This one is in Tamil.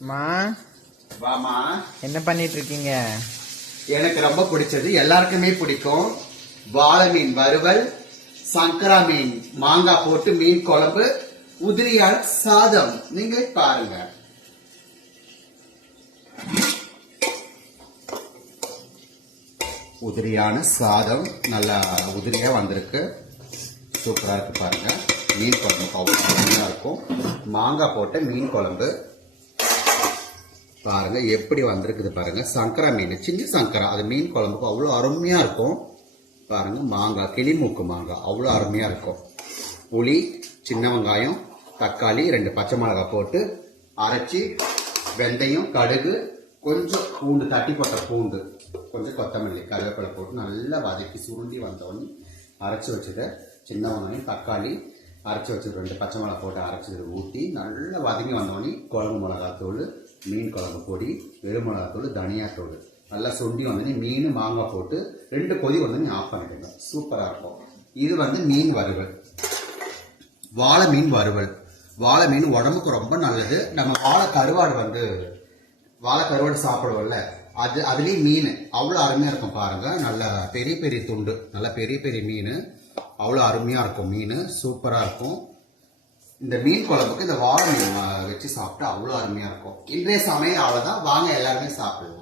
மா வாமா. என்ன பண்ணிட்டு இருக்கீங்க? எனக்கு ரொம்ப பிடிச்சது, எல்லாருக்குமே பிடிக்கும், வாழை மீன் வறுவல், சங்கரா மீன் மாங்காய் போட்டு மீன் குழம்பு, உதிரியான சாதம். நீங்களே பாருங்க. உதிரியான சாதம் நல்லா உதிரியா வந்திருக்கு. சூப்பரா இருக்கு பாருங்க. மீன் குழம்பு அவ்வளோ இருக்கும். மாங்காய் போட்ட மீன் குழம்பு பாருங்க எப்படி வந்திருக்குது பாருங்க. சங்கரா மீன், சின்ன சங்கரா, அது மீன் குழம்புக்கு அவ்வளோ அருமையா இருக்கும் பாருங்க. மாங்காய், கிளிமூக்கு மாங்காய் அவ்வளோ அருமையா இருக்கும். புளி, சின்ன வெங்காயம், தக்காளி, 2 பச்சை மிளகாய் போட்டு அரைச்சி, வெந்தயம், கடுகு, கொஞ்சம் பூண்டு, தட்டி போட்ட பூண்டு, கொஞ்சம் கொத்தமல்லி, கருவேப்பிலை போட்டு நல்லா வதக்கி சுருண்டி வந்தோடனே அரைச்சி வச்சுட்டு சின்ன வெங்காயம், தக்காளி, அரைச்சி வச்சுட்டு 2 பச்சை மிளகாய் போட்டு அரைச்சிட்டு ஊற்றி நல்லா வதங்கி வந்தோடனே குழம்பு மிளகாத்தூள், மீன் குழம்பு பொடி, வெறும் மிளகாத்தூள், தனியாத்தூள் நல்லா சுண்டி வந்தோடனே மீன் மாங்காய் போட்டு 2 கொதி வந்தோடனே ஆஃப் பண்ணிடுங்க. சூப்பராக இருக்கும். இது மீன் வறுவல், வாழை மீன் வறுவல். வாழை மீன் உடம்புக்கு ரொம்ப நல்லது. நம்ம வாழை கருவாடு சாப்பிடுவோம்ல, அதுலேயும் மீன் அவ்வளோ அருமையாக இருக்கும் பாருங்க. நல்ல பெரிய பெரிய துண்டு, நல்ல பெரிய பெரிய மீன் அவ்வளோ அருமையாக இருக்கும். மீன் சூப்பராக இருக்கும். இந்த மீன் குழம்புக்கு இந்த வாழை மீன் வச்சு சாப்பிட்டா அவ்வளோ அருமையாக இருக்கும். இன்றைய சமையல் அவ்வளோதான். வாங்க எல்லாருமே சாப்பிடுவோம்.